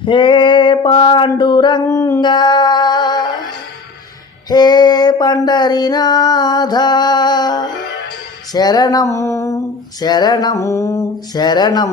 హే పాండురంగ హే పండరినాథ శరణం శరణం శరణం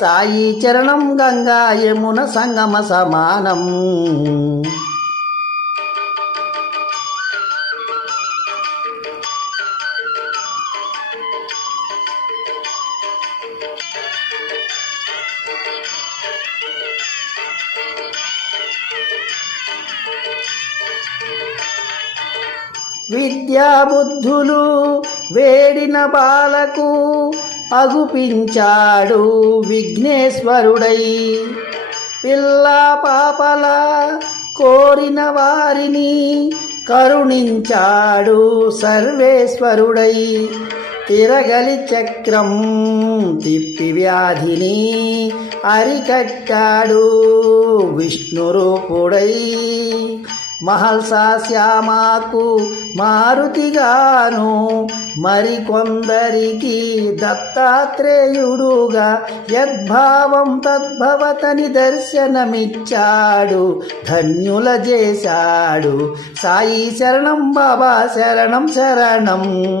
సాయి చరణం గంగా యమున సంగమ సమానం. విద్యాబుద్ధులు వేడిన బాలకు అగుపించాడు విఘ్నేశ్వరుడై. పిల్ల పాపల కోరిన వారిని కరుణించాడు సర్వేశ్వరుడై. తిరగలి చక్రం తిప్పి వ్యాధిని అరికట్టాడు విష్ణురూపుడై. మహల్సా శ్యామాకు మారుతిగాను మరికొందరికి దత్తాత్రేయుడుగా యద్భావం తద్భవతని దర్శనమిచ్చాడు ధన్యుల చేశాడు సాయి శరణం బాబా శరణం శరణం.